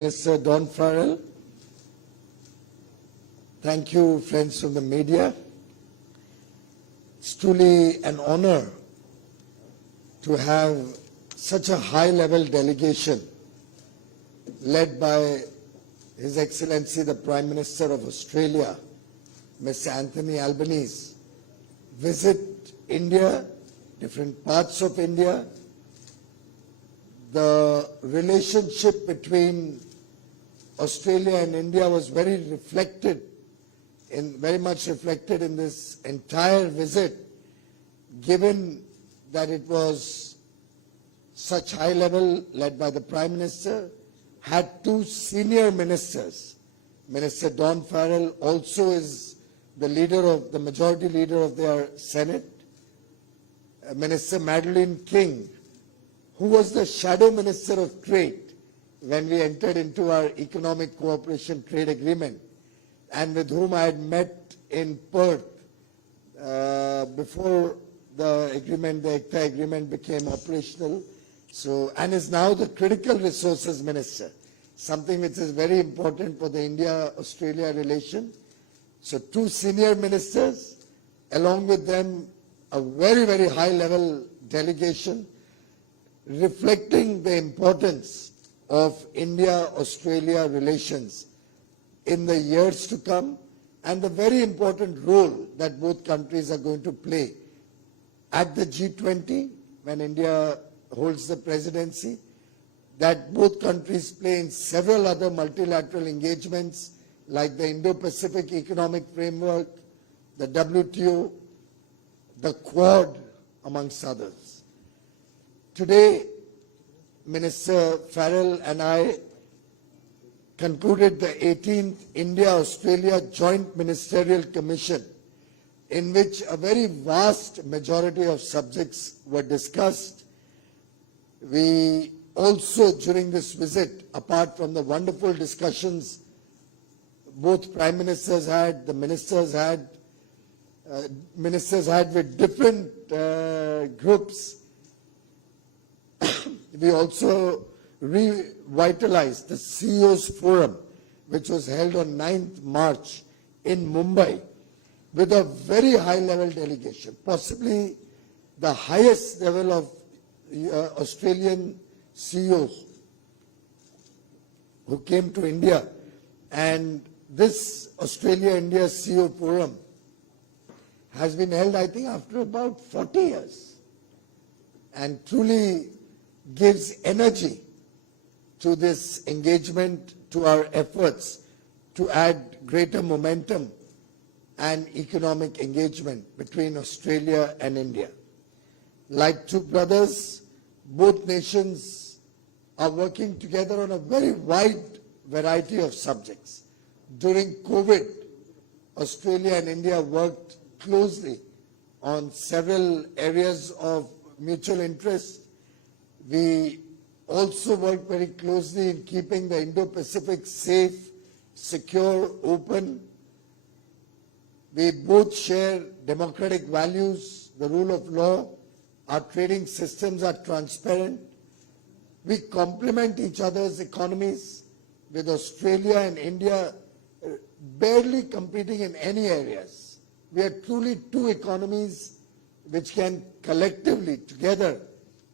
Mr. Don Farrell. Thank you, friends from the media. It's truly an honor to have such a high-level delegation led by His Excellency the Prime Minister of Australia, Mr. Anthony Albanese, visit India, different parts of India. The relationship between Australia and India was very much reflected in this entire visit, given that it was such high level, led by the Prime Minister, had two senior ministers. Minister Don Farrell also is the majority leader of their Senate. Minister Madeleine King, who was the shadow minister of trade when we entered into our economic cooperation trade agreement, and with whom I had met in Perth before the ECTA agreement became operational, and is now the critical resources minister, something which is very important for the India-Australia relation. So two senior ministers, along with them a very, very high-level delegation, reflecting the importance of India-Australia relations in the years to come, and the very important role that both countries are going to play at the G20 when India holds the presidency, that both countries play in several other multilateral engagements like the Indo-Pacific Economic Framework, the WTO, the Quad, amongst others. Today, Minister Farrell and I concluded the 18th India-Australia Joint Ministerial Commission, in which a very vast majority of subjects were discussed. We also, during this visit, apart from the wonderful discussions both Prime Ministers had, the ministers had with different groups, we also revitalized the CEO's Forum, which was held on 9th March in Mumbai, with a very high-level delegation, possibly the highest level of Australian CEOs who came to India. And this Australia-India CEO Forum has been held, I think, after about 40 years, and truly gives energy to this engagement, to our efforts to add greater momentum and economic engagement between Australia and India. Like two brothers, both nations are working together on a very wide variety of subjects. During COVID, Australia and India worked closely on several areas of mutual interest. We also work very closely in keeping the Indo-Pacific safe, secure, open. We both share democratic values, the rule of law. Our trading systems are transparent. We complement each other's economies, with Australia and India barely competing in any areas. We are truly two economies which can collectively, together,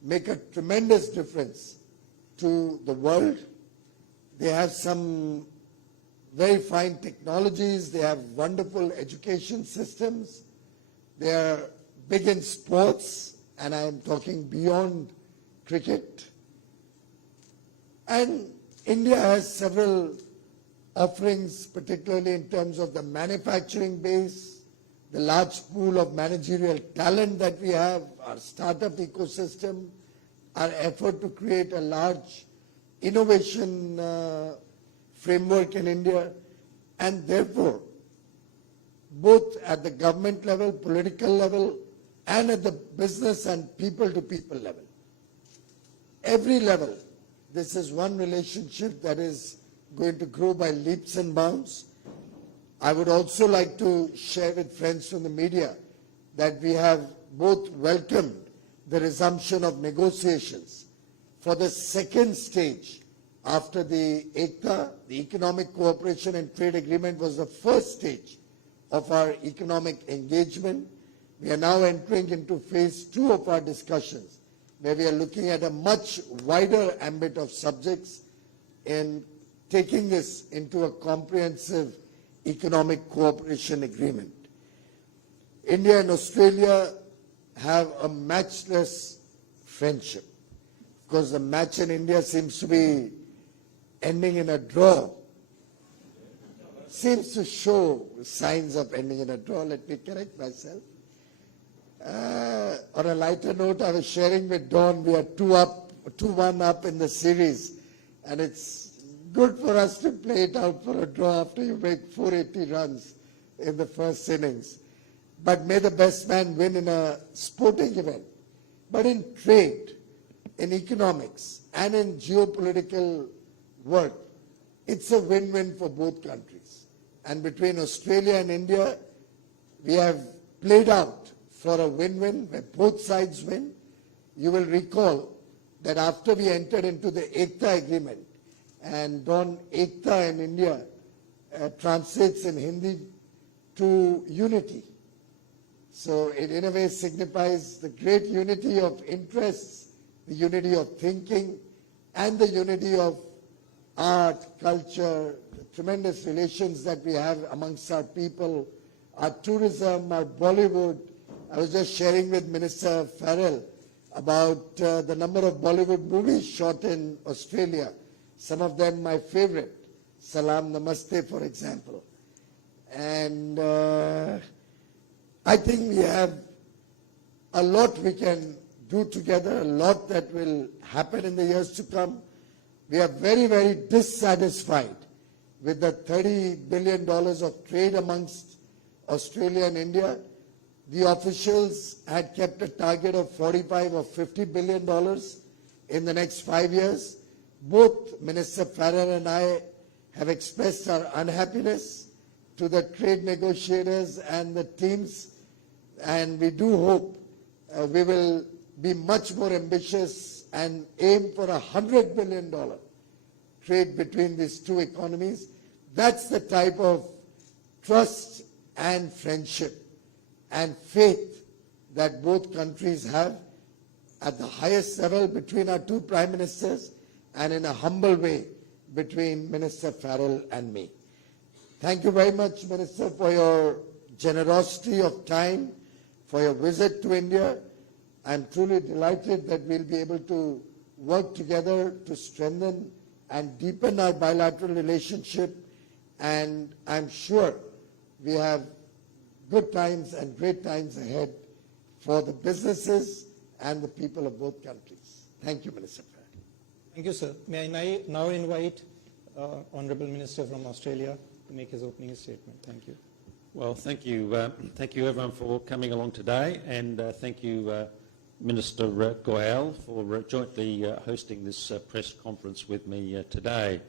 make a tremendous difference to the world. They have some very fine technologies. They have wonderful education systems. They are big in sports, and I am talking beyond cricket. And India has several offerings, particularly in terms of the manufacturing base, the large pool of managerial talent that we have, our startup ecosystem, our effort to create a large innovation framework in India, and therefore, both at the government level, political level, and at the business and people-to-people level, every level, this is one relationship that is going to grow by leaps and bounds. I would also like to share with friends from the media that we have both welcomed the resumption of negotiations for the second stage after the ECTA, the Economic Cooperation and Trade Agreement was the first stage of our economic engagement. We are now entering into phase 2 of our discussions, where we are looking at a much wider ambit of subjects in taking this into a comprehensive economic cooperation agreement. India and Australia have a matchless friendship. Of course, the match in India seems to be ending in a draw. Seems to show signs of ending in a draw. Let me correct myself. On a lighter note, I was sharing with Dawn, we are 2-1 up in the series, and it's good for us to play it out for a draw after you make 480 runs in the first innings. But may the best man win in a sporting event. But in trade, in economics, and in geopolitical work, it's a win-win for both countries. And between Australia and India, we have played out for a win-win where both sides win. You will recall that after we entered into the ECTA agreement, and Don, ECTA in India translates in Hindi to unity. So it in a way signifies the great unity of interests, the unity of thinking, and the unity of art, culture, the tremendous relations that we have amongst our people, our tourism, our Bollywood. I was just sharing with Minister Farrell about the number of Bollywood movies shot in Australia. Some of them my favorite, Salam Namaste, for example. And I think we have a lot we can do together, a lot that will happen in the years to come. We are very, very dissatisfied with the $30 billion of trade amongst Australia and India. The officials had kept a target of $45 or $50 billion in the next 5 years. Both Minister Farrell and I have expressed our unhappiness to the trade negotiators and the teams, and we do hope we will be much more ambitious and aim for $100 billion trade between these two economies. That's the type of trust and friendship and faith that both countries have at the highest level between our two prime ministers and in a humble way between Minister Farrell and me. Thank you very much, Minister, for your generosity of time, for your visit to India. I'm truly delighted that we'll be able to work together to strengthen and deepen our bilateral relationship, and I'm sure we have good times and great times ahead for the businesses and the people of both countries. Thank you, Minister Farrell. Thank you, sir. May I now invite Honourable Minister from Australia to make his opening statement. Thank you. Well, thank you everyone for coming along today, and thank you Minister Goyel for jointly hosting this press conference with me today.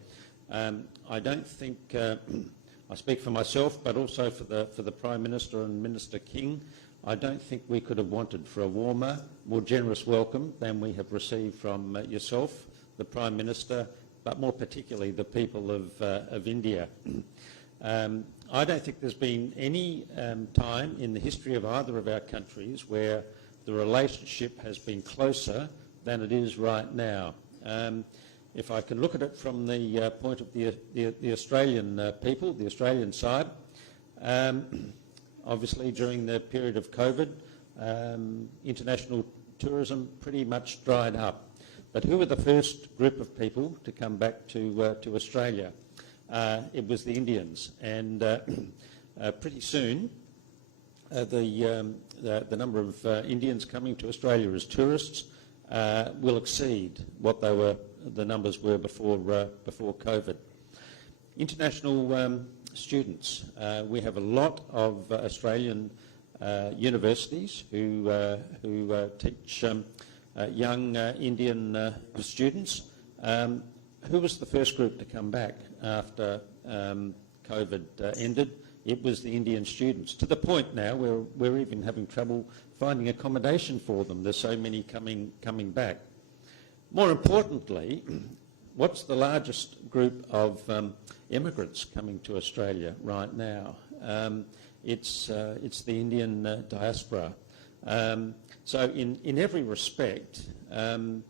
I don't think I speak for myself, but also for the Prime Minister and Minister King. I don't think we could have wanted for a warmer, more generous welcome than we have received from yourself, the Prime Minister, but more particularly the people of India. I don't think there's been any time in the history of either of our countries where the relationship has been closer than it is right now. If I can look at it from the point of the Australian people, the Australian side, obviously during the period of COVID, international tourism pretty much dried up. But who were the first group of people to come back to Australia? It was the Indians, and pretty soon the number of Indians coming to Australia as tourists will exceed what the numbers were before COVID. International students. We have a lot of Australian universities who teach young Indian students. Who was the first group to come back after COVID ended? It was the Indian students, to the point now where we're even having trouble finding accommodation for them. There's so many coming back. More importantly, what's the largest group of immigrants coming to Australia right now? It's the Indian diaspora. So in every respect, the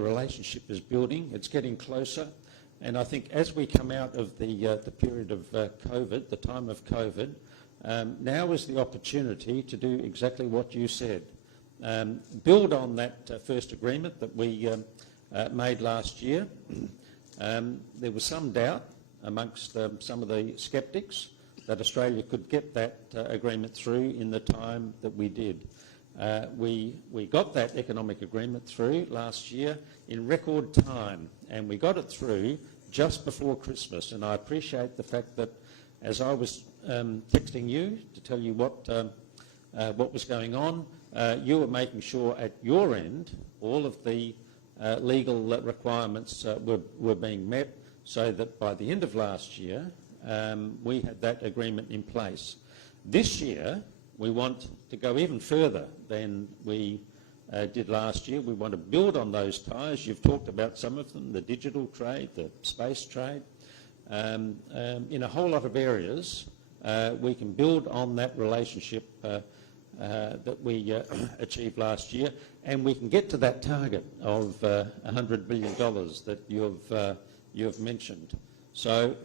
relationship is building, it's getting closer, and I think as we come out of the period of COVID, the time of COVID, now is the opportunity to do exactly what you said. Build on that first agreement that we made last year. There was some doubt amongst some of the sceptics that Australia could get that agreement through in the time that we did. We got that economic agreement through last year in record time, and we got it through just before Christmas. And I appreciate the fact that as I was texting you to tell you what was going on, you were making sure at your end all of the legal requirements were being met, so that by the end of last year we had that agreement in place. This year we want to go even further than we did last year. We want to build on those ties. You've talked about some of them, the digital trade, the space trade. In a whole lot of areas we can build on that relationship that we achieved last year, and we can get to that target of $100 billion that you've mentioned. So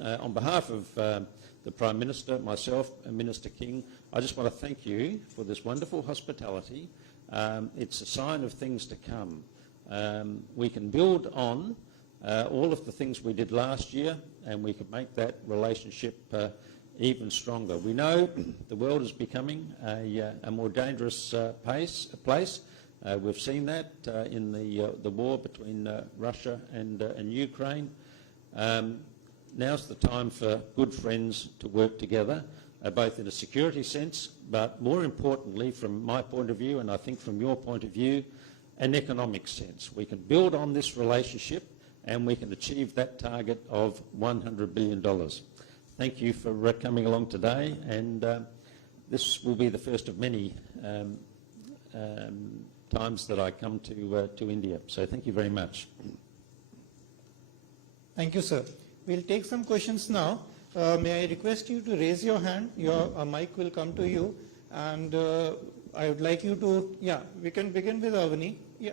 on behalf of the Prime Minister, myself and Minister King, I just want to thank you for this wonderful hospitality. It's a sign of things to come. We can build on all of the things we did last year, and we can make that relationship even stronger. We know the world is becoming a more dangerous place. We've seen that in the war between Russia and Ukraine. Now's the time for good friends to work together, both in a security sense, but more importantly, from my point of view, and I think from your point of view, an economic sense. We can build on this relationship and we can achieve that target of $100 billion. Thank you for coming along today, and this will be the first of many times that I come to India. So thank you very much. Thank you, sir. We'll take some questions now. May I request you to raise your hand? Your mic will come to you, and I would like you to, we can begin with Avani. Yeah,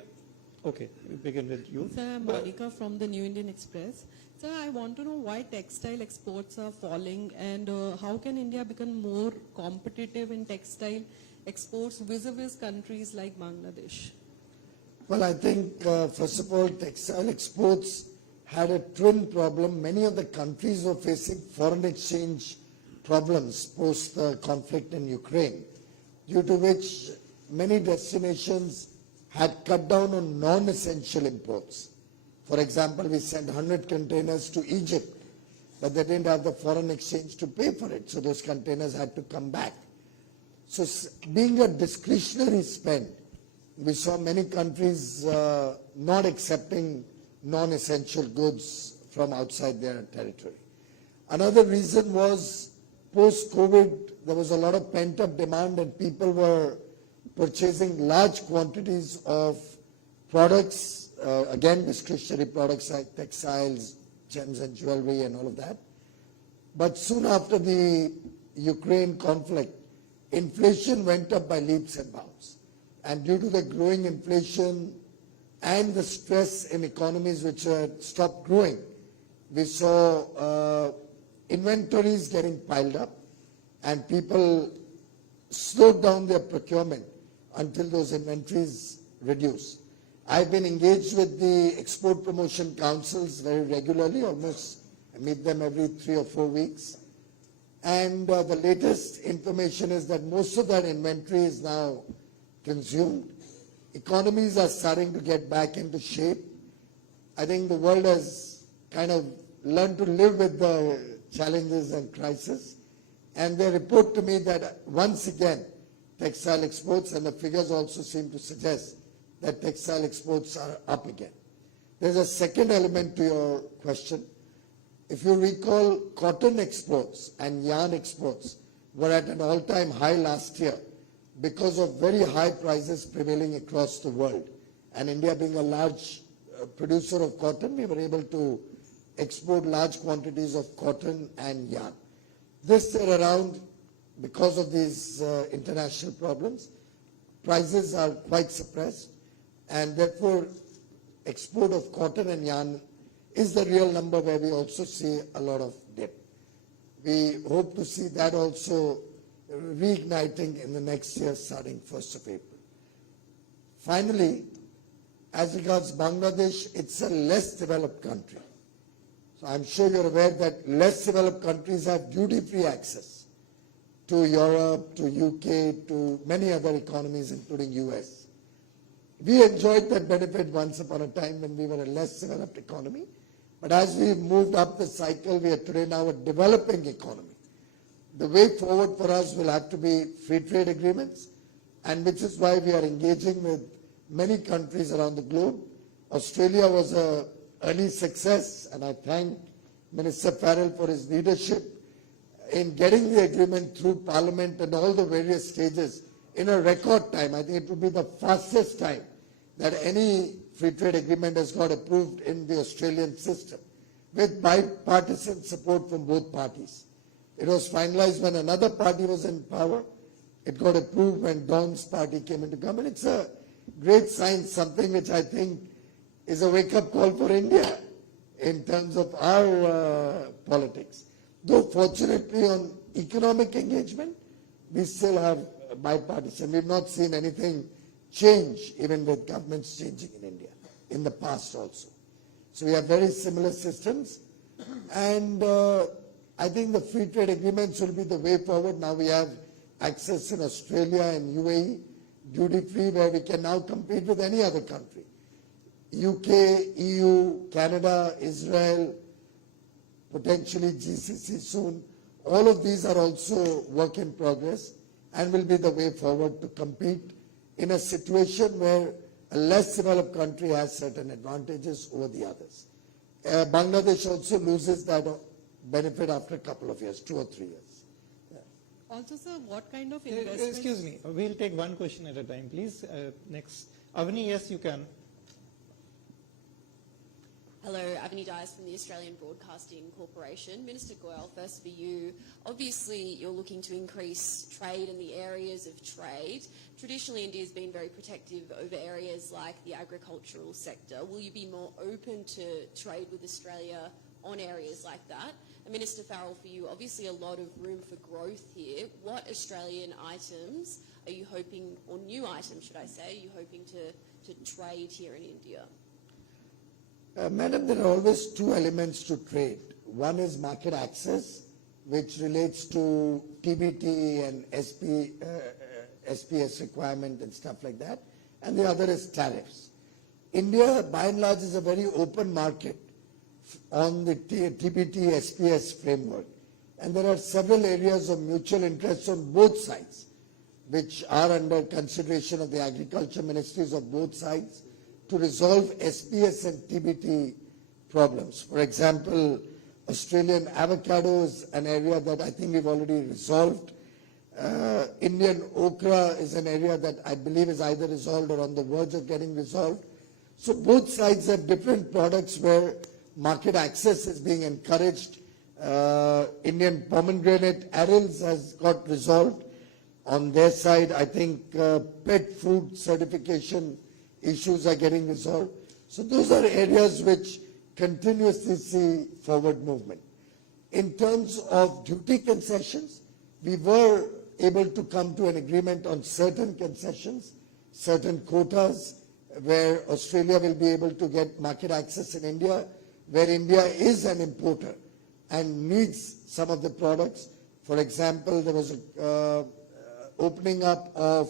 okay, we begin with you. Sir, I'm Monica from the New Indian Express. Sir, I want to know why textile exports are falling, and how can India become more competitive in textile exports vis-a-vis countries like Bangladesh? Well, I think, first of all, textile exports had a twin problem. Many of the countries were facing foreign exchange problems post the conflict in Ukraine, due to which many destinations had cut down on non-essential imports. For example, we sent 100 containers to Egypt, but they didn't have the foreign exchange to pay for it, so those containers had to come back. So being a discretionary spend, we saw many countries not accepting non-essential goods from outside their territory. Another reason was post-COVID, there was a lot of pent-up demand and people were purchasing large quantities of products, again discretionary products like textiles, gems and jewelry and all of that. But soon after the Ukraine conflict, inflation went up by leaps and bounds. And due to the growing inflation and the stress in economies which had stopped growing, we saw inventories getting piled up and people slowed down their procurement until those inventories reduced. I've been engaged with the export promotion councils very regularly, almost I meet them every 3 or 4 weeks. And the latest information is that most of that inventory is now consumed. Economies are starting to get back into shape. I think the world has kind of learned to live with the challenges and crisis. And they report to me that once again, textile exports, and the figures also seem to suggest that textile exports are up again. There's a second element to your question. If you recall, cotton exports and yarn exports were at an all-time high last year because of very high prices prevailing across the world, and India being a large producer of cotton, we were able to export large quantities of cotton and yarn. This year around, because of these international problems, prices are quite suppressed, and therefore export of cotton and yarn is the real number where we also see a lot of dip. We hope to see that also reigniting in the next year starting 1st of April. Finally, as regards Bangladesh, it's a less developed country. So I'm sure you're aware that less developed countries have duty-free access to Europe, to UK, to many other economies, including US. We enjoyed that benefit once upon a time when we were a less developed economy. But as we've moved up the cycle, we are today now a developing economy. The way forward for us will have to be free trade agreements, and which is why we are engaging with many countries around the globe. Australia was an early success, and I thank Minister Farrell for his leadership in getting the agreement through Parliament and all the various stages in a record time. I think it would be the fastest time that any free trade agreement has got approved in the Australian system, with bipartisan support from both parties. It was finalized when another party was in power. It got approved when Don's party came into government. It's a great sign, something which I think is a wake-up call for India in terms of our politics. Though fortunately on economic engagement, we still have bipartisan. We've not seen anything change, even with governments changing in India, in the past also. So we have very similar systems, and I think the free trade agreements will be the way forward. Now we have access in Australia and UAE, duty-free, where we can now compete with any other country. UK, EU, Canada, Israel, potentially GCC soon. All of these are also work in progress and will be the way forward to compete in a situation where a less developed country has certain advantages over the others. Bangladesh also loses that benefit after a couple of years, 2 or 3 years. Also, sir, what kind of investment? Excuse me, we'll take one question at a time, please. Next. Avani, yes, you can. Hello, Avani Dias from the Australian Broadcasting Corporation. Minister Goyel, first for you. Obviously, you're looking to increase trade in the areas of trade. Traditionally, India has been very protective over areas like the agricultural sector. Will you be more open to trade with Australia on areas like that? And Minister Farrell, for you, obviously a lot of room for growth here. What Australian items are you hoping, or new items should I say, are you hoping to trade here in India? Madam, there are always 2 elements to trade. One is market access, which relates to TBT and SPS requirement and stuff like that. And the other is tariffs. India, by and large, is a very open market on the TBT SPS framework. And there are several areas of mutual interest on both sides, which are under consideration of the agriculture ministries of both sides, to resolve SPS and TBT problems. For example, Australian avocado is an area that I think we've already resolved. Indian okra is an area that I believe is either resolved or on the verge of getting resolved. So both sides have different products where market access is being encouraged. Indian pomegranate arils has got resolved. On their side, I think pet food certification issues are getting resolved. So those are areas which continuously see forward movement. In terms of duty concessions, we were able to come to an agreement on certain concessions, certain quotas, where Australia will be able to get market access in India, where India is an importer and needs some of the products. For example, there was an opening up of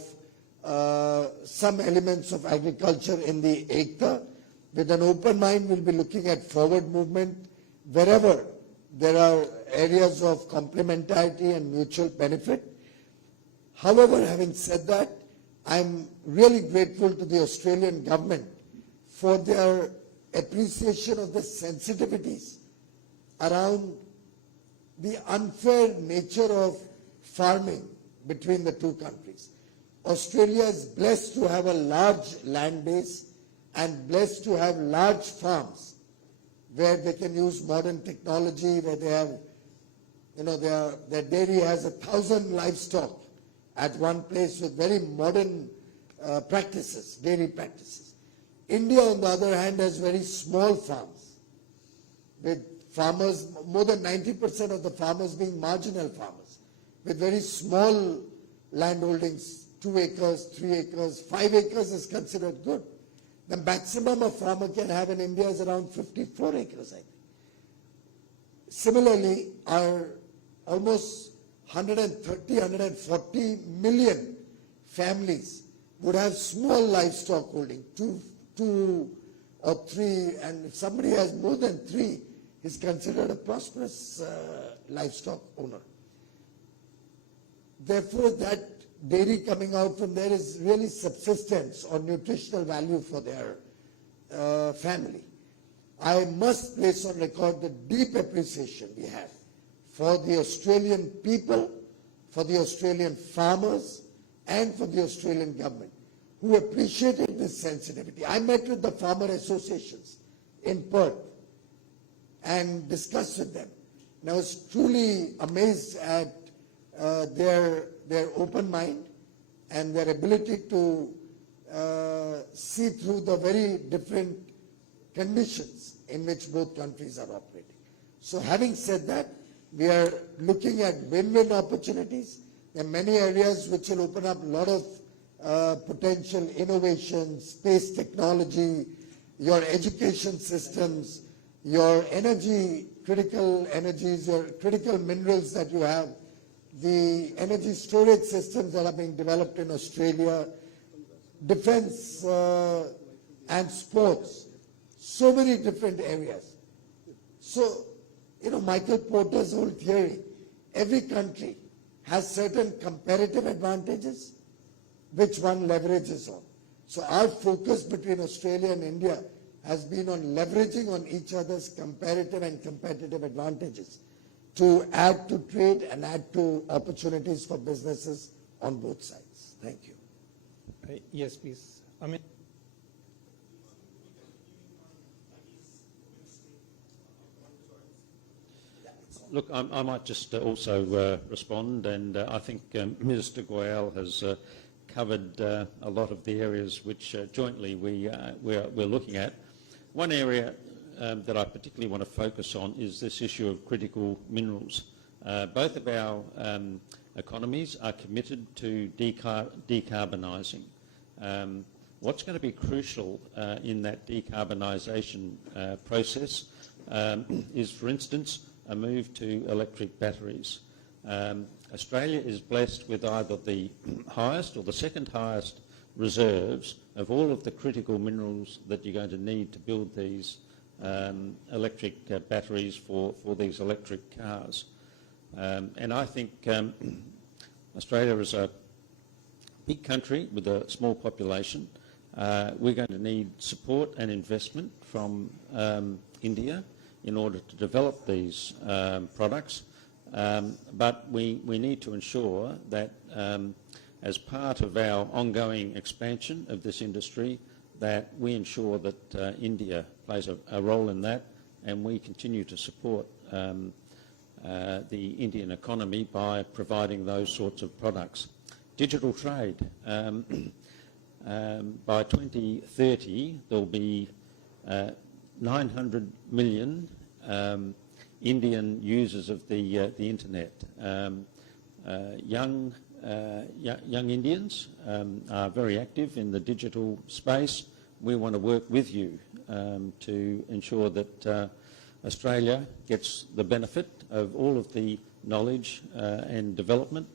some elements of agriculture in the Ekta. With an open mind, we'll be looking at forward movement wherever there are areas of complementarity and mutual benefit. However, having said that, I'm really grateful to the Australian government for their appreciation of the sensitivities around the unfair nature of farming between the 2 countries. Australia is blessed to have a large land base and blessed to have large farms where they can use modern technology, where they have, their dairy has 1,000 livestock at one place with very modern practices, dairy practices. India, on the other hand, has very small farms with farmers, more than 90% of the farmers being marginal farmers, with very small land holdings, 2 acres, 3 acres, 5 acres is considered good. The maximum a farmer can have in India is around 54 acres, I think. Similarly, our almost 130, 140 million families would have small livestock holding, two or three, and if somebody has more than 3, he's considered a prosperous livestock owner. Therefore, that dairy coming out from there is really subsistence or nutritional value for their family. I must place on record the deep appreciation we have for the Australian people, for the Australian farmers, and for the Australian government, who appreciated this sensitivity. I met with the farmer associations in Perth and discussed with them. And I was truly amazed at their open mind and their ability to see through the very different conditions in which both countries are operating. So having said that, we are looking at win-win opportunities. There are many areas which will open up a lot of potential innovation, space technology, your education systems, your energy, critical energies, your critical minerals that you have, the energy storage systems that are being developed in Australia, defense and sports, so many different areas. So, Michael Porter's whole theory, every country has certain comparative advantages which one leverages on. So our focus between Australia and India has been on leveraging on each other's comparative and competitive advantages to add to trade and add to opportunities for businesses on both sides. Thank you. Yes, please. Look, I might just also respond, and I think Minister Goyel has covered a lot of the areas which jointly we're looking at. One area that I particularly want to focus on is this issue of critical minerals. Both of our economies are committed to decarbonising. What's going to be crucial in that decarbonisation process is, for instance, a move to electric batteries. Australia is blessed with either the highest or the second highest reserves of all of the critical minerals that you're going to need to build these electric batteries for these electric cars. And I think Australia is a big country with a small population. We're going to need support and investment from India in order to develop these products. But we need to ensure that as part of our ongoing expansion of this industry, that we ensure that India plays a role in that, and we continue to support the Indian economy by providing those sorts of products. Digital trade. By 2030, there'll be 900 million Indian users of the internet. Young Indians are very active in the digital space. We want to work with you to ensure that Australia gets the benefit of all of the knowledge and development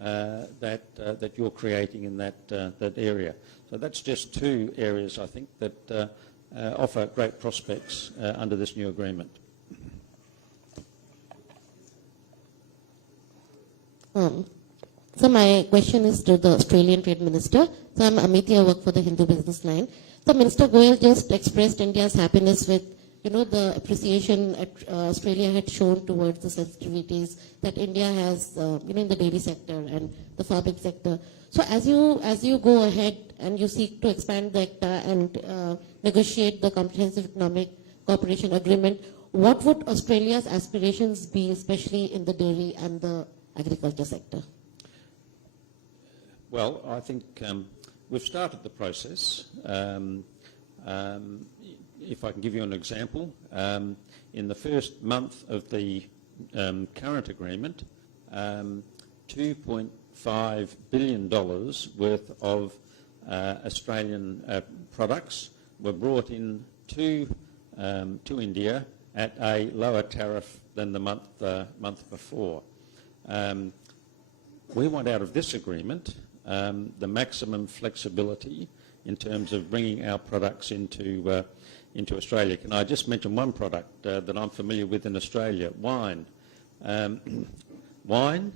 that you're creating in that area. So that's just 2 areas, I think, that offer great prospects under this new agreement. So my question is to the Australian Trade Minister. So I'm Amity, I work for the Hindu Business Line. So Minister Goyal just expressed India's happiness with the appreciation Australia had shown towards the sensitivities that India has, in the dairy sector and the farming sector. So as you go ahead and you seek to expand the ACTA and negotiate the Comprehensive Economic Cooperation Agreement, what would Australia's aspirations be, especially in the dairy and the agriculture sector? Well, I think we've started the process. If I can give you an example, in the first month of the current agreement, $2.5 billion worth of Australian products were brought in to India at a lower tariff than the month before. We want out of this agreement the maximum flexibility in terms of bringing our products into Australia. Can I just mention one product that I'm familiar with in Australia? Wine. Wine,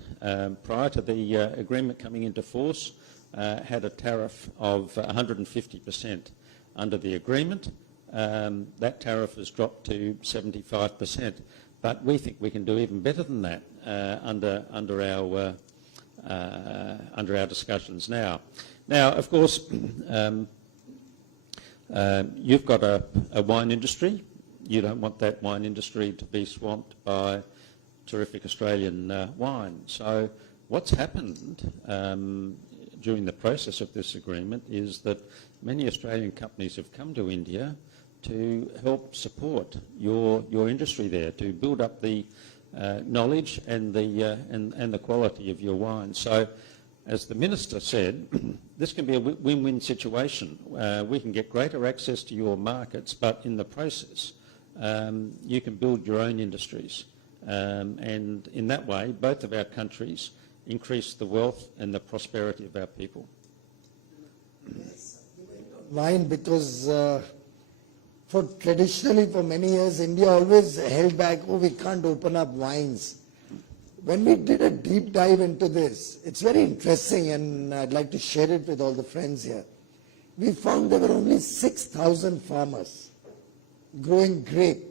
prior to the agreement coming into force, had a tariff of 150%. Under the agreement, that tariff has dropped to 75%. But we think we can do even better than that under our discussions now. Now, of course, you've got a wine industry. You don't want that wine industry to be swamped by terrific Australian wine. So what's happened during the process of this agreement is that many Australian companies have come to India to help support your industry there, to build up the knowledge and the quality of your wine. So, as the Minister said, this can be a win-win situation. We can get greater access to your markets, but in the process, you can build your own industries. And in that way, both of our countries increase the wealth and the prosperity of our people. Wine, because traditionally for many years, India always held back, we can't open up wines. When we did a deep dive into this, it's very interesting, and I'd like to share it with all the friends here. We found there were only 6,000 farmers growing grape,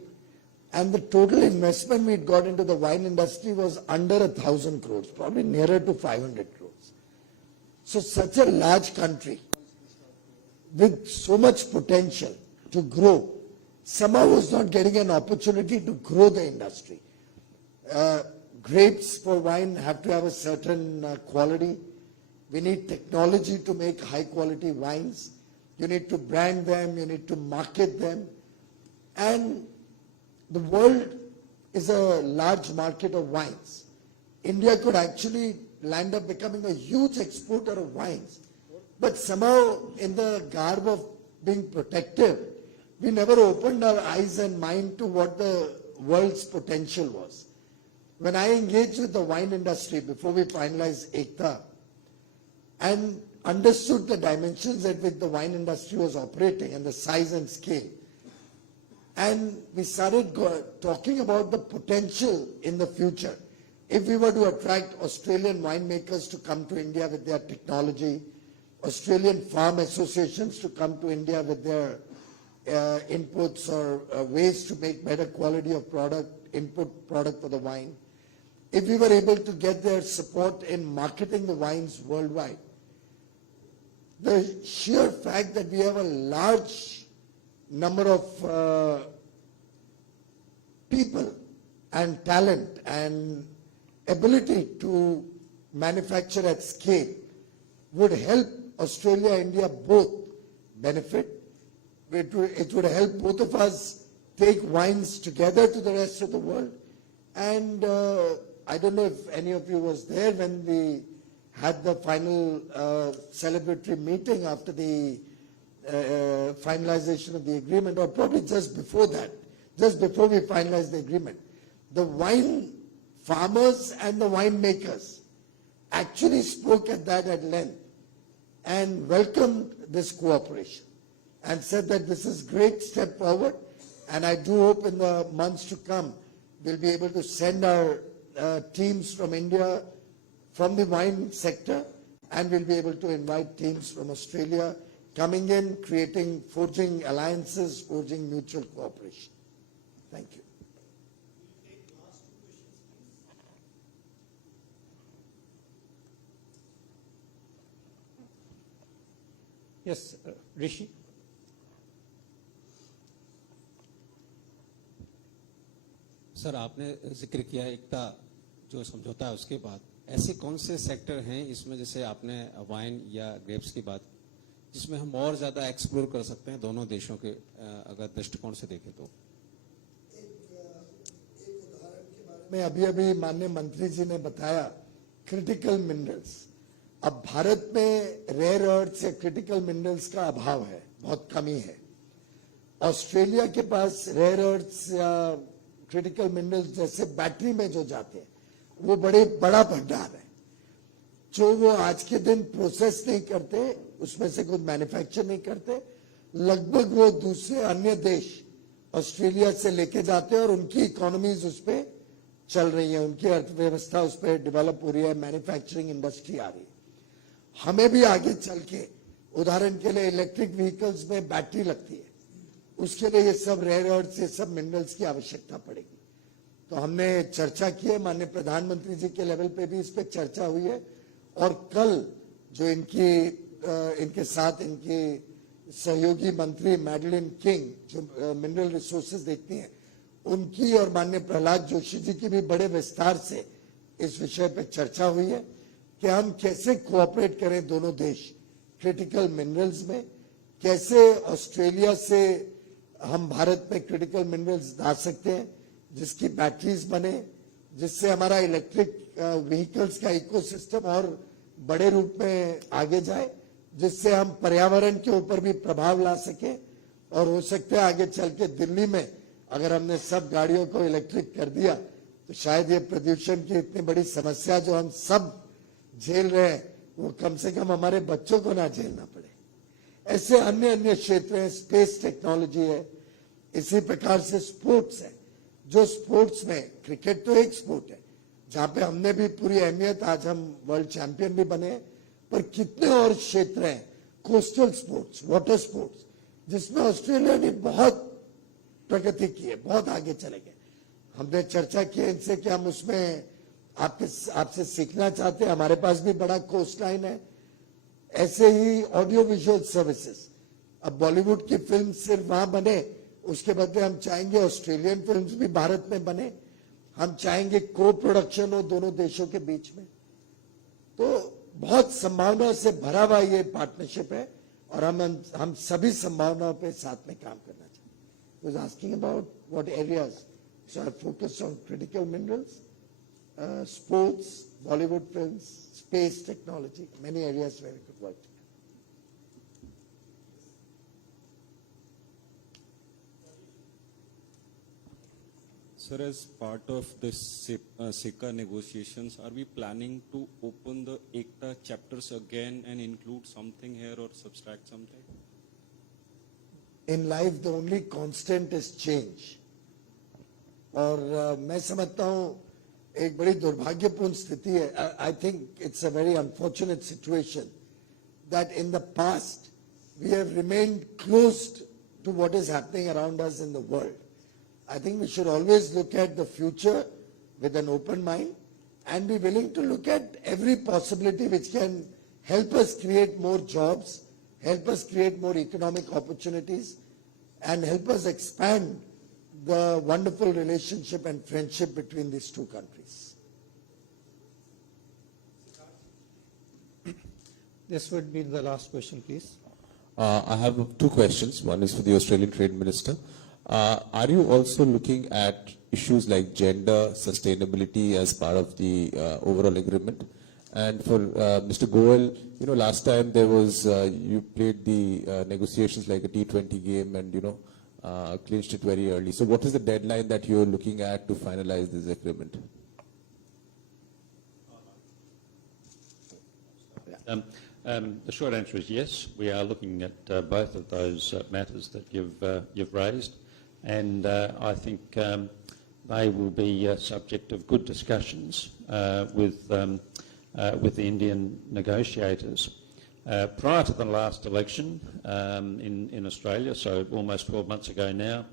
and the total investment we'd got into the wine industry was under 1,000 crores, probably nearer to 500 crores. So such a large country with so much potential to grow, somehow was not getting an opportunity to grow the industry. Grapes for wine have to have a certain quality. We need technology to make high quality wines. You need to brand them, you need to market them. And the world is a large market of wines. India could actually land up becoming a huge exporter of wines. But somehow in the garb of being protective, we never opened our eyes and mind to what the world's potential was. When I engaged with the wine industry before we finalized ACTA and understood the dimensions at which the wine industry was operating and the size and scale, and we started talking about the potential in the future. If we were to attract Australian winemakers to come to India with their technology, Australian farm associations to come to India with their inputs or ways to make better quality of input product for the wine, if we were able to get their support in marketing the wines worldwide, the sheer fact that we have a large number of people and talent and ability to manufacture at scale would help Australia and India both benefit. It would help both of us take wines together to the rest of the world. And I don't know if any of you was there when we had the final celebratory meeting after the finalization of the agreement, or probably just before that, just before we finalized the agreement. The wine farmers and the winemakers actually spoke at that at length and welcomed this cooperation and said that this is a great step forward, and I do hope in the months to come we'll be able to send our teams from India, from the wine sector, and we'll be able to invite teams from Australia coming in, forging alliances, forging mutual cooperation. Thank you. Yes, Rishi. Sir आपने जिक्र किया एकता जो समझौता है उसके बाद ऐसे कौन से सेक्टर हैं इसमें जैसे आपने वाइन या ग्रेप्स की बात जिसमें हम और ज्यादा एक्सप्लोर कर सकते हैं दोनों देशों के अगर दृष्टिकोण से देखें तो मैं अभी माननीय मंत्री जी ने बताया क्रिटिकल मिनरल्स। अब भारत में रेयर अर्थ या क्रिटिकल मिनरल्स का अभाव है, बहुत कमी है। ऑस्ट्रेलिया के पास रेयर अर्थ या क्रिटिकल मिनरल्स जैसे बैटरी में जो जाते हैं वो बड़ा भंडार है जो वो आज के दिन प्रोसेस नहीं करते, उसमें से कुछ मैन्युफैक्चर नहीं करते, लगभग वो दूसरे अन्य देश ऑस्ट्रेलिया से लेके जाते हैं और उनकी इकोनॉमीज उस पर चल रही है, उनकी अर्थव्यवस्था उस पर डेवलप हो रही है, मैन्युफैक्चरिंग इंडस्ट्री आ रही है। हमें भी आगे चल के उदाहरण के लिए इलेक्ट्रिक व्हीकल्स में बैटरी लगती है, उसके लिए ये सब रेयर अर्थ ये सब मिनरल्स की आवश्यकता पड़ेगी। तो हमने चर्चा की है, माननीय प्रधानमंत्री जी के लेवल पे भी इस पे चर्चा हुई है और कल जो इनके साथ इनकी सहयोगी मंत्री मैडलिन किंग जो मिनरल रिसोर्सेज देखती हैं उनकी और माननीय प्रहलाद जोशी जी की भी बड़े विस्तार से इस विषय पे चर्चा हुई है कि हम कैसे कोऑपरेट करें दोनों देश क्रिटिकल मिनरल्स में, कैसे ऑस्ट्रेलिया से हम भारत में क्रिटिकल मिनरल्स ला सकते हैं जिसकी बैटरीज बने, जिससे हमारा इलेक्ट्रिक व्हीकल्स का इकोसिस्टम और बड़े रूप में आगे जाए, जिससे हम पर्यावरण के ऊपर भी प्रभाव ला सके और हो सकता है आगे चल के दिल्ली में अगर हमने सब गाड़ियों को इलेक्ट्रिक कर दिया तो शायद ये प्रदूषण की इतनी बड़ी समस्या जो हम सब झेल रहे हैं वो कम से कम हमारे बच्चों को ना झेलना पड़े। ऐसे अन्य क्षेत्र हैं, स्पेस टेक्नोलॉजी है, इसी प्रकार से स्पोर्ट्स है। जो स्पोर्ट्स में क्रिकेट तो एक स्पोर्ट है जहां पे हमने भी पूरी अहमियत, आज हम वर्ल्ड चैंपियन भी बने, पर कितने और क्षेत्र हैं, कोस्टल स्पोर्ट्स, वाटर स्पोर्ट्स, जिसमें ऑस्ट्रेलिया ने बहुत प्रगति की है, बहुत आगे चले गए। हमने चर्चा की इनसे कि हम उसमें आपसे सीखना चाहते हैं, हमारे पास भी बड़ा कोस्ट लाइन है। ऐसे ही ऑडियो विजुअल सर्विसेज, अब बॉलीवुड की फिल्म सिर्फ वहां बने, उसके बदले हम चाहेंगे ऑस्ट्रेलियन फिल्म्स भी भारत में बने, हम चाहेंगे को प्रोडक्शन हो दोनों देशों के बीच में। तो बहुत संभावना से भरा हुआ ये पार्टनरशिप है और हम सभी संभावनाओं पे साथ में काम करना चाहते हैं। was asking about what areas, so I focused on critical minerals, sports, Bollywood films, space technology, many areas where we could work together. Sir, as part of this SECA negotiations, are we planning to open the ECTA chapters again and include something here or subtract something? In life, the only constant is change. और मैं समझता हूँ एक बड़ी दुर्भाग्यपूर्ण स्थिति है. I think it's a very unfortunate situation that in the past we have remained closed to what is happening around us in the world. I think we should always look at the future with an open mind and be willing to look at every possibility which can help us create more jobs, help us create more economic opportunities, and help us expand the wonderful relationship and friendship between these two countries. This would be the last question, please. I have two questions. One is for the Australian Trade Minister. Are you also looking at issues like gender sustainability as part of the overall agreement? And for Mr. Goyel, you know, last time there was, you played the negotiations like a T20 game and, you know, clinched it very early. So what is the deadline that you're looking at to finalize this agreement? The short answer is yes. We are looking at both of those matters that you've raised, and I think they will be subject of good discussions with the Indian negotiators. Prior to the last election in Australia, so almost 12 months ago now,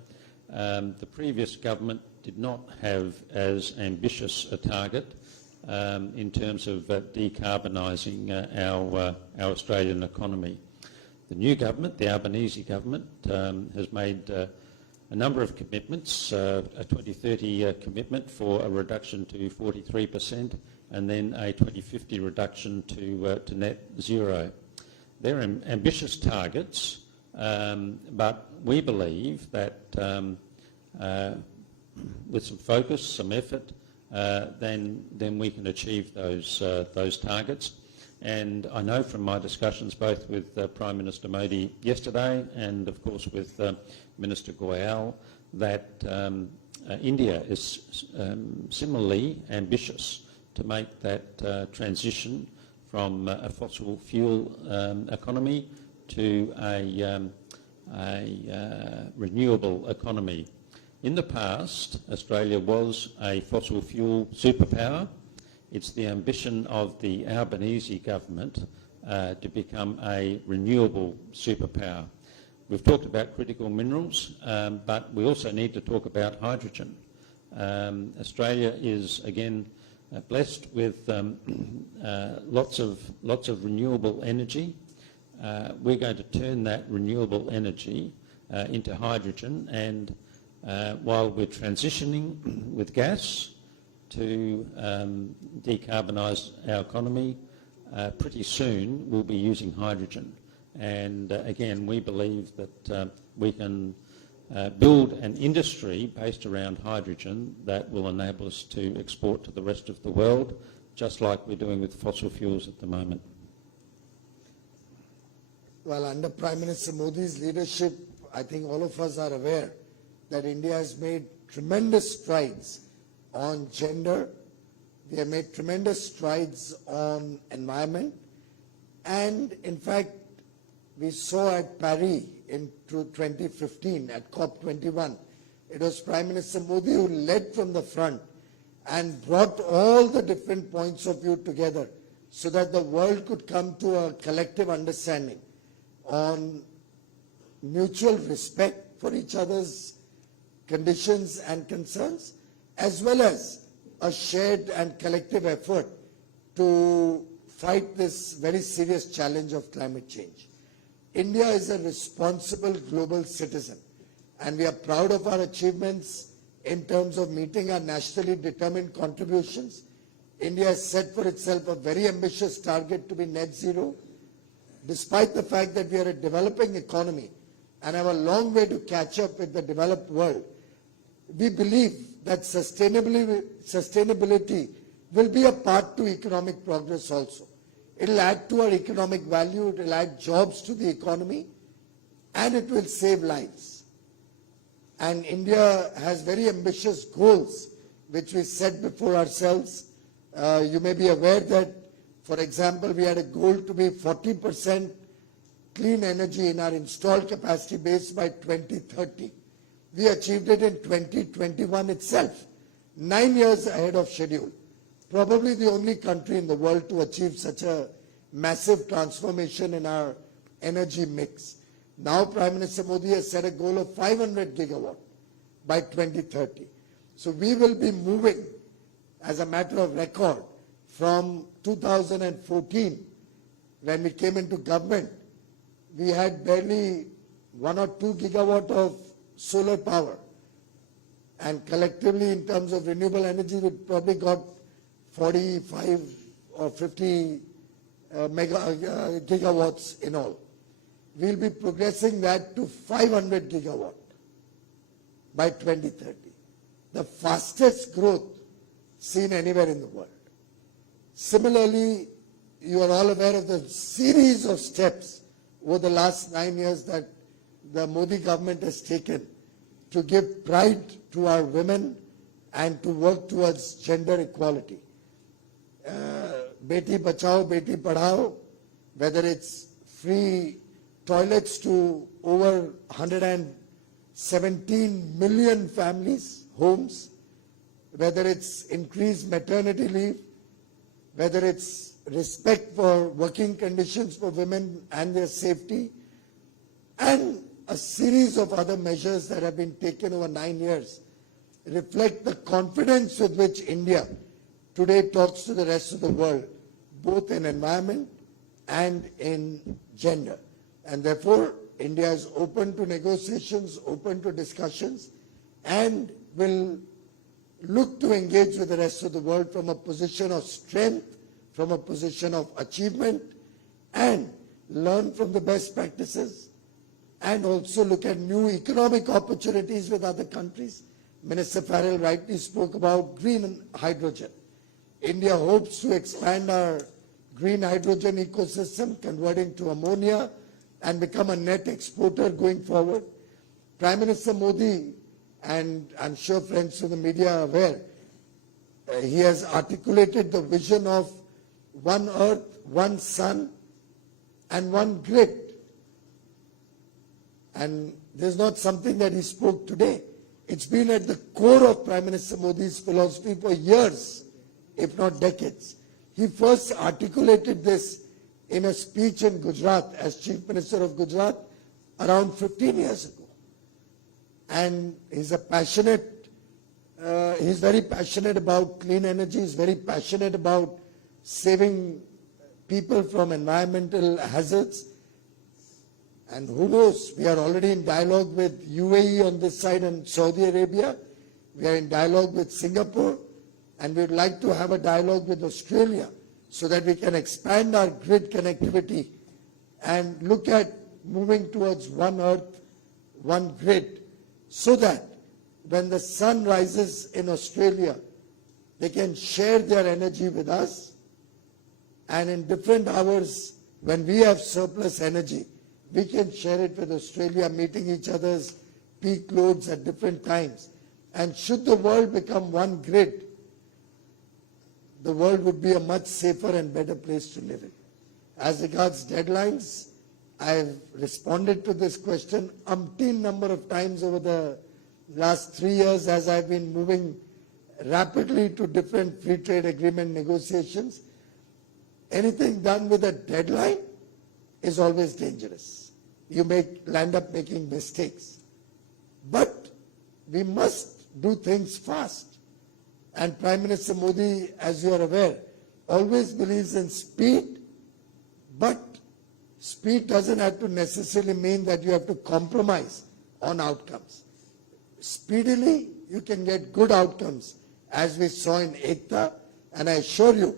The previous government did not have as ambitious a target in terms of decarbonising our Australian economy. The new government, the Albanese government, has made a number of commitments, a 2030 commitment for a reduction to 43% and then a 2050 reduction to net zero. They're ambitious targets, but we believe that with some focus, some effort, then we can achieve those targets. And I know from my discussions both with Prime Minister Modi yesterday and of course with Minister Goyal that India is similarly ambitious to make that transition from a fossil fuel economy to a renewable economy. In the past, Australia was a fossil fuel superpower. It's the ambition of the Albanese government to become a renewable superpower. We've talked about critical minerals, but we also need to talk about hydrogen. Australia is, again, blessed with lots of renewable energy. We're going to turn that renewable energy into hydrogen, and while we're transitioning with gas to decarbonise our economy, pretty soon we'll be using hydrogen. And again, we believe that we can build an industry based around hydrogen that will enable us to export to the rest of the world, just like we're doing with fossil fuels at the moment. Well, under Prime Minister Modi's leadership, I think all of us are aware that India has made tremendous strides on gender. We have made tremendous strides on environment. And in fact, we saw at Paris in 2015 at COP21, it was Prime Minister Modi who led from the front and brought all the different points of view together so that the world could come to a collective understanding on mutual respect for each other's conditions and concerns, as well as a shared and collective effort to fight this very serious challenge of climate change. India is a responsible global citizen, and we are proud of our achievements in terms of meeting our nationally determined contributions. India has set for itself a very ambitious target to be net zero, despite the fact that we are a developing economy and have a long way to catch up with the developed world. We believe that sustainability will be a part to economic progress also. It will add to our economic value, it will add jobs to the economy, and it will save lives. And India has very ambitious goals which we set before ourselves. You may be aware that, for example, we had a goal to be 40% clean energy in our installed capacity base by 2030. We achieved it in 2021 itself, 9 years ahead of schedule. Probably the only country in the world to achieve such a massive transformation in our energy mix. Now Prime Minister Modi has set a goal of 500 gigawatt by 2030. So we will be moving, as a matter of record, from 2014, when we came into government, we had barely 1 or 2 gigawatt of solar power. And collectively, in terms of renewable energy, we probably got 45 or 50 gigawatts in all. We'll be progressing that to 500 gigawatt by 2030. The fastest growth seen anywhere in the world. Similarly, you are all aware of the series of steps over the last 9 years that the Modi government has taken to give pride to our women and to work towards gender equality. Beti Bachao, Beti Padhao, whether it's free toilets to over 117 million families, homes, whether it's increased maternity leave, whether it's respect for working conditions for women and their safety, and a series of other measures that have been taken over 9 years reflect the confidence with which India today talks to the rest of the world, both in environment and in gender. And therefore, India is open to negotiations, open to discussions, and will look to engage with the rest of the world from a position of strength, from a position of achievement, and learn from the best practices, and also look at new economic opportunities with other countries. Minister Farrell rightly spoke about green hydrogen. India hopes to expand our green hydrogen ecosystem, converting to ammonia, and become a net exporter going forward. Prime Minister Modi, and I'm sure friends from the media are aware, he has articulated the vision of one earth, one sun, and one grid. And this is not something that he spoke today. It's been at the core of Prime Minister Modi's philosophy for years, if not decades. He first articulated this in a speech in Gujarat as Chief Minister of Gujarat around 15 years ago. And he's he's very passionate about clean energy, he's very passionate about saving people from environmental hazards. And who knows, we are already in dialogue with UAE on this side and Saudi Arabia. We are in dialogue with Singapore, and we would like to have a dialogue with Australia so that we can expand our grid connectivity and look at moving towards one earth, one grid, so that when the sun rises in Australia, they can share their energy with us, and in different hours when we have surplus energy, we can share it with Australia, meeting each other's peak loads at different times. And should the world become one grid, the world would be a much safer and better place to live in. As regards deadlines, I have responded to this question umpteen number of times over the last 3 years as I've been moving rapidly to different free trade agreement negotiations. Anything done with a deadline is always dangerous. You land up making mistakes. But we must do things fast. And Prime Minister Modi, as you are aware, always believes in speed, but speed doesn't have to necessarily mean that you have to compromise on outcomes. Speedily, you can get good outcomes, as we saw in Ekta, and I assure you,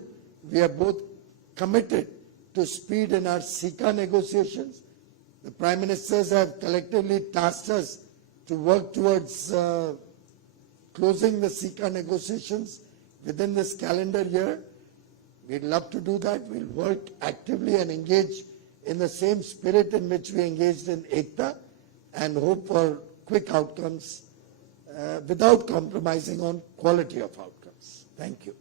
we are both committed to speed in our SICA negotiations. The Prime Ministers have collectively tasked us to work towards closing the SICA negotiations within this calendar year. We'd love to do that. We'll work actively and engage in the same spirit in which we engaged in Ekta, and hope for quick outcomes without compromising on quality of outcomes. Thank you.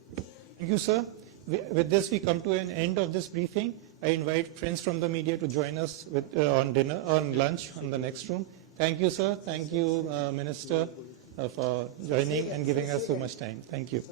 Thank you, sir. With this, we come to an end of this briefing. I invite friends from the media to join us on lunch on the next room. Thank you, sir. Thank you, Minister, for joining and giving us so much time. Thank you.